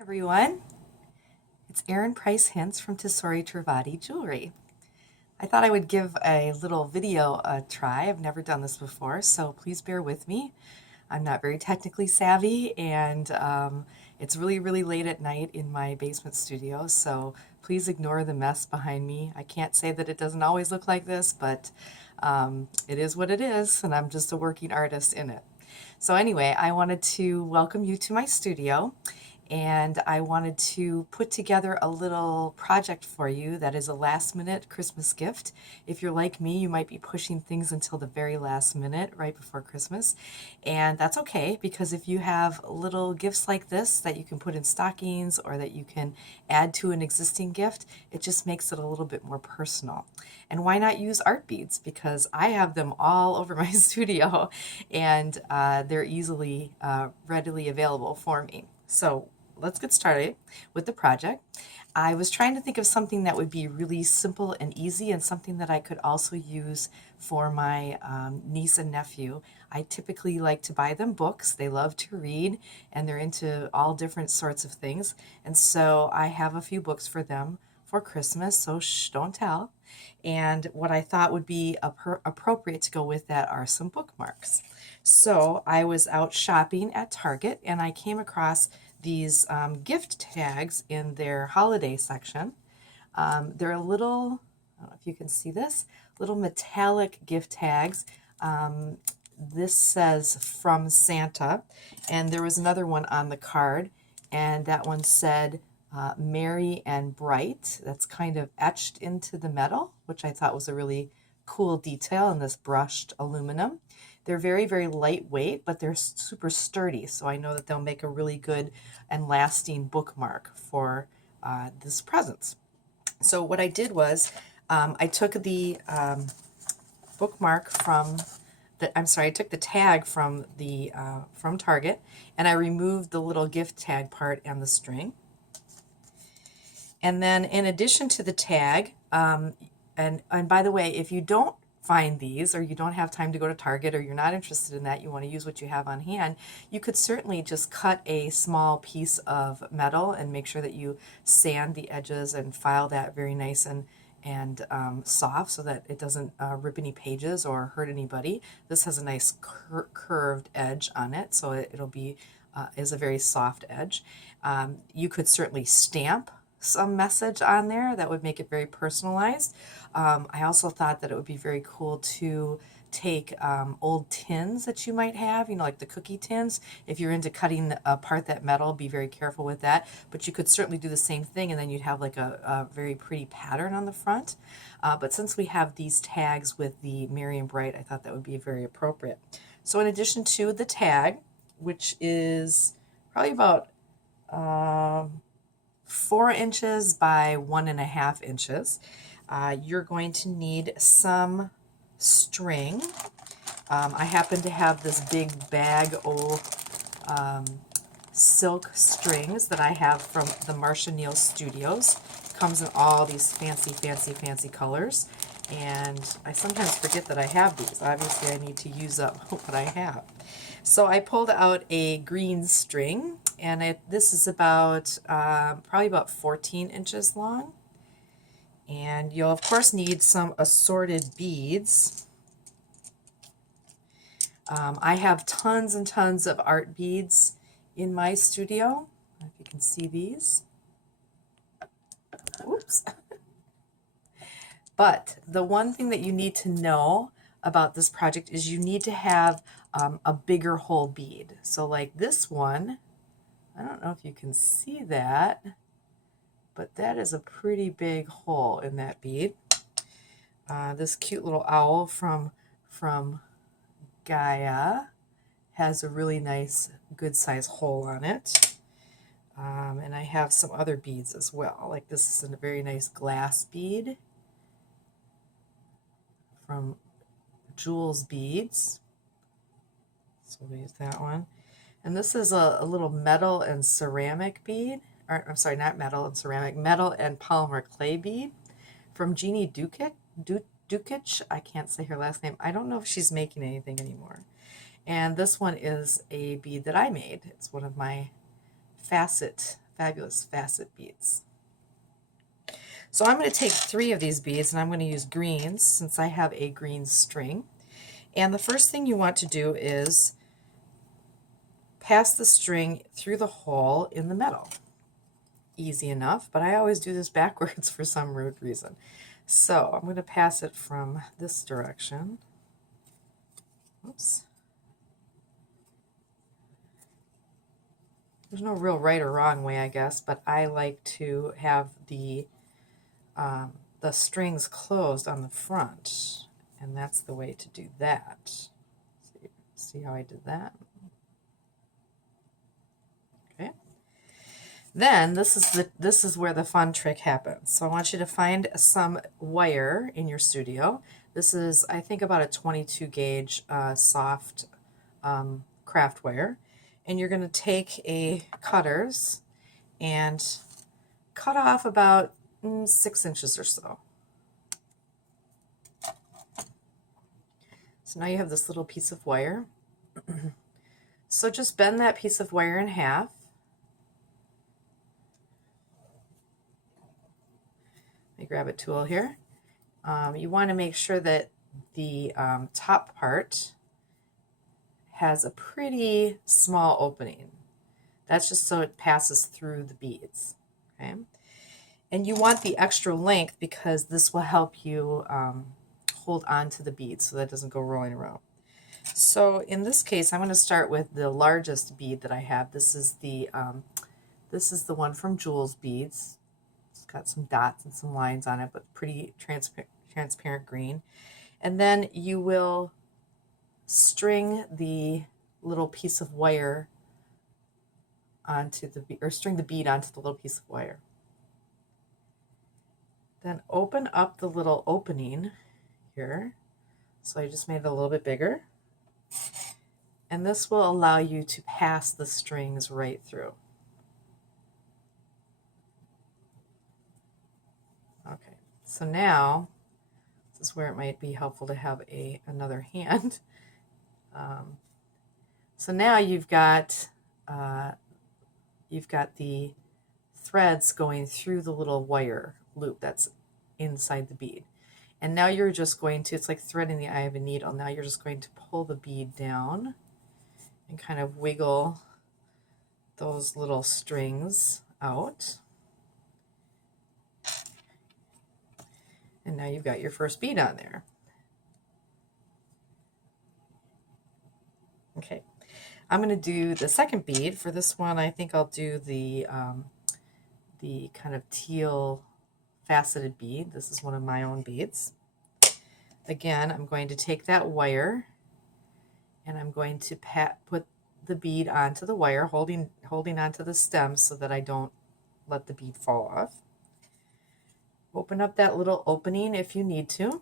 Everyone, it's Erin Prais-Hintz from Tesori Travati Jewelry. I thought I would give a little video a try. I've never done this before, so please bear with me. I'm not very technically savvy, and it's really, really late at night in my basement studio, so please ignore the mess behind me. I can't say that it doesn't always look like this, but it is what it is, and I'm just a working artist in it. So anyway, I wanted to welcome you to my studio, and I wanted to put together a little project for you that is a last minute Christmas gift. If you're like me, you might be pushing things until the very last minute right before Christmas. And that's okay, because if you have little gifts like this that you can put in stockings or that you can add to an existing gift, it just makes it a little bit more personal. And why not use art beads? Because I have them all over my studio, and they're easily, readily available for me. So let's get started with the project. I was trying to think of something that would be really simple and easy, and something that I could also use for my niece and nephew. I typically like to buy them books. They love to read, and they're into all different sorts of things. And so I have a few books for them for Christmas, so shh, don't tell. And what I thought would be appropriate to go with that are some bookmarks. So I was out shopping at Target, and I came across these gift tags in their holiday section. They're a little, I don't know if you can see this, little metallic gift tags. This says "From Santa," and there was another one on the card, and that one said "Merry and Bright." That's kind of etched into the metal, which I thought was a really cool detail in this brushed aluminum. They're very, very lightweight, but they're super sturdy, so I know that they'll make a really good and lasting bookmark for this present. So what I did was I took the bookmark from I took the tag from the from Target, and I removed the little gift tag part and the string. And then in addition to the tag, and by the way, if you don't find these, or you don't have time to go to Target, or you're not interested in that, you want to use what you have on hand, you could certainly just cut a small piece of metal and make sure that you sand the edges and file that very nice and soft, so that it doesn't rip any pages or hurt anybody. This has a nice curved edge on it, so it'll be is a very soft edge. You could certainly stamp some message on there that would make it very personalized. I also thought that it would be very cool to take old tins that you might have, like the cookie tins. If you're into cutting apart that metal, be very careful with that. But you could certainly do the same thing, and then you'd have like a very pretty pattern on the front. But since we have these tags with the Merry and Bright, I thought that would be very appropriate. So in addition to the tag, which is probably about 4 inches by 1.5 inches. You're going to need some string. I happen to have this big bag of silk strings that I have from the Marsha Neal Studios. Comes in all these fancy, fancy, fancy colors. And I sometimes forget that I have these. Obviously, I need to use up what I have. So I pulled out a green string, and this is about probably about 14 inches long. And you'll of course need some assorted beads. I have tons and tons of art beads in my studio. If you can see these. Oops. But the one thing that you need to know about this project is you need to have a bigger hole bead. So like this one, I don't know if you can see that, but that is a pretty big hole in that bead. This cute little owl from Gaia has a really nice, good size hole on it. And I have some other beads as well. Like this is a very nice glass bead from Jewels Beads. So we'll use that one. And this is a little metal and ceramic bead. Or, I'm sorry, not metal and ceramic, metal and polymer clay bead from Jeannie Dukic. I can't say her last name. I don't know if she's making anything anymore. And this one is a bead that I made. It's one of my facet fabulous facet beads. So I'm going to take 3 of these beads, and I'm going to use greens since I have a green string. And the first thing you want to do is pass the string through the hole in the metal. Easy enough, but I always do this backwards for some weird reason. So I'm going to pass it from this direction. Oops. There's no real right or wrong way, I guess, but I like to have the strings closed on the front, and that's the way to do that. See how I did that? Okay. Then this is where the fun trick happens. So I want you to find some wire in your studio. This is, I think, about a 22 gauge soft craft wire. And you're going to take a cutters and cut off about 6 inches or so. So now you have this little piece of wire. So just bend that piece of wire in half. Let me grab a tool here. You want to make sure that the top part has a pretty small opening. That's just so it passes through the beads. Okay, and you want the extra length because this will help you hold on to the beads so that it doesn't go rolling around. So in this case, I'm going to start with the largest bead that I have. This is the one from Jules Beads. It's got some dots and some lines on it, but pretty transparent green. And then you will string the little piece of wire onto the bead, or string the bead onto the little piece of wire. Then open up the little opening here. So I just made it a little bit bigger. And this will allow you to pass the strings right through. Okay, so now this is where it might be helpful to have another hand. So now you've got the threads going through the little wire loop that's inside the bead. And now you're just going to, it's like threading the eye of a needle. Now you're just going to pull the bead down and kind of wiggle those little strings out. And now you've got your first bead on there. Okay, I'm going to do the second bead. For this one, I think I'll do the kind of teal faceted bead. This is one of my own beads. Again, I'm going to take that wire and I'm going to put the bead onto the wire, holding onto the stem so that I don't let the bead fall off. Open up that little opening if you need to,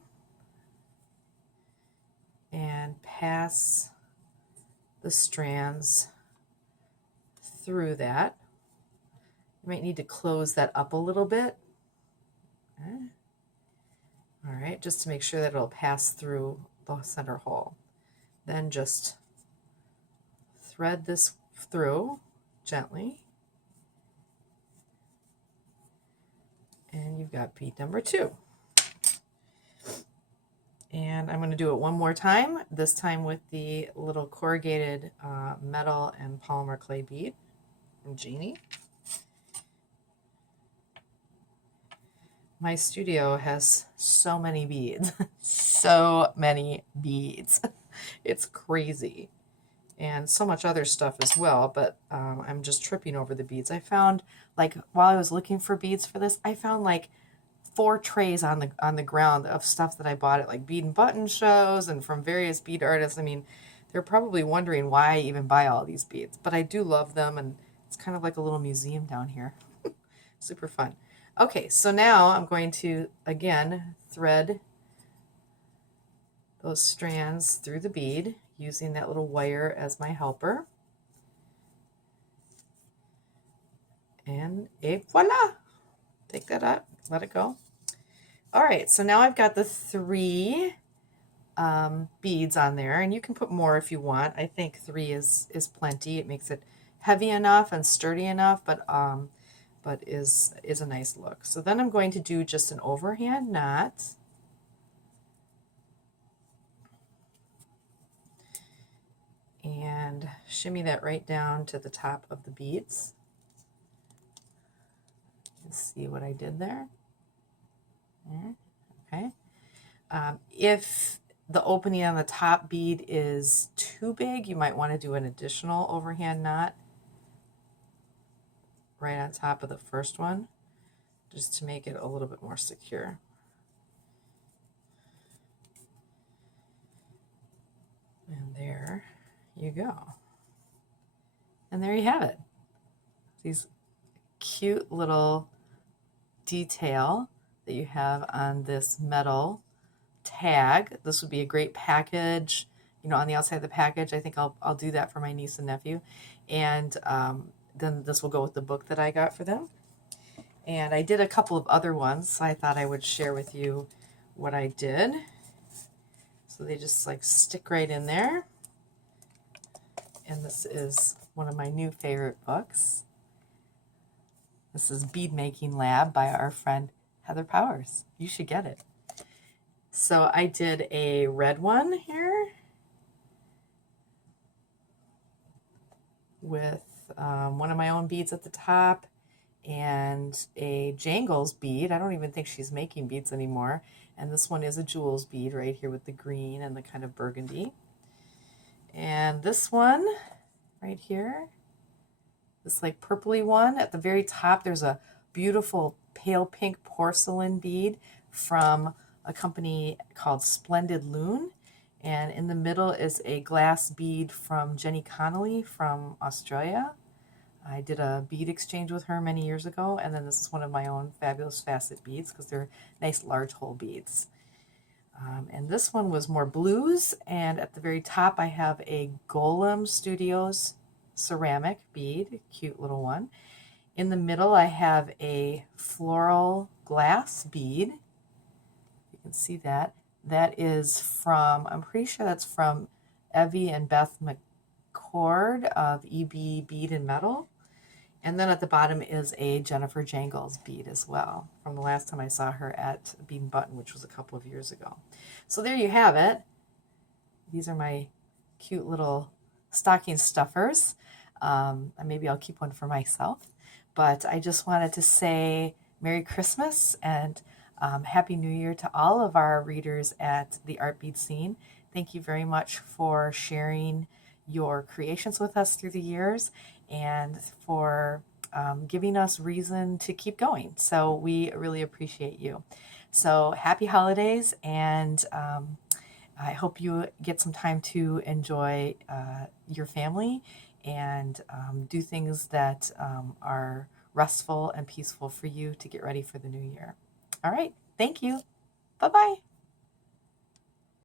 and pass the strands through that. You might need to close that up a little bit. Okay. All right, just to make sure that it'll pass through the center hole. Then just thread this through gently. And you've got bead number 2. And I'm going to do it one more time, this time with the little corrugated metal and polymer clay bead from Jeannie. My studio has so many beads, so many beads. It's crazy. And so much other stuff as well, but I'm just tripping over the beads. I found, like, while I was looking for beads for this, I found like 4 trays on the ground of stuff that I bought at like bead and button shows and from various bead artists. I mean, they're probably wondering why I even buy all these beads, but I do love them, and it's kind of like a little museum down here. Super fun. Okay, so now I'm going to, again, thread those strands through the bead using that little wire as my helper. And voila! Take that up, let it go. All right, so now I've got the 3 beads on there, and you can put more if you want. I think 3 is plenty. It makes it heavy enough and sturdy enough, but but is a nice look. So then I'm going to do just an overhand knot. And shimmy that right down to the top of the beads. Let's see what I did there. Okay. If the opening on the top bead is too big, you might want to do an additional overhand knot right on top of the first one, just to make it a little bit more secure. And there you go. And there you have it. These cute little detail that you have on this metal tag. This would be a great package, you know, on the outside of the package. I think I'll do that for my niece and nephew. And then this will go with the book that I got for them. And I did a couple of other ones, so I thought I would share with you what I did. So they just like stick right in there. And this is one of my new favorite books. This is Bead Making Lab by our friend Heather Powers. You should get it. So I did a red one here with one of my own beads at the top and a Jangles bead. I don't even think she's making beads anymore. And this one is a jewels bead right here with the green and the kind of burgundy. And this one right here, this like purpley one at the very top, there's a beautiful pale pink porcelain bead from a company called Splendid Loon. And in the middle is a glass bead from Jenny Connolly from Australia. I did a bead exchange with her many years ago, and then this is one of my own fabulous facet beads because they're nice large hole beads. And this one was more blues, and at the very top I have a Golem Studios ceramic bead, cute little one. In the middle I have a floral glass bead. You can see that. That is from, I'm pretty sure that's from Evie and Beth McCord of EB Bead and Metal. And then at the bottom is a Jennifer Jangles bead as well, from the last time I saw her at Bead and Button, which was a couple of years ago. So there you have it. These are my cute little stocking stuffers. Maybe I'll keep one for myself. But I just wanted to say Merry Christmas and Happy New Year to all of our readers at the Art Bead Scene. Thank you very much for sharing your creations with us through the years and for giving us reason to keep going. So we really appreciate you. So happy holidays, and I hope you get some time to enjoy your family and do things that are restful and peaceful for you to get ready for the new year. All right, thank you. Bye-bye.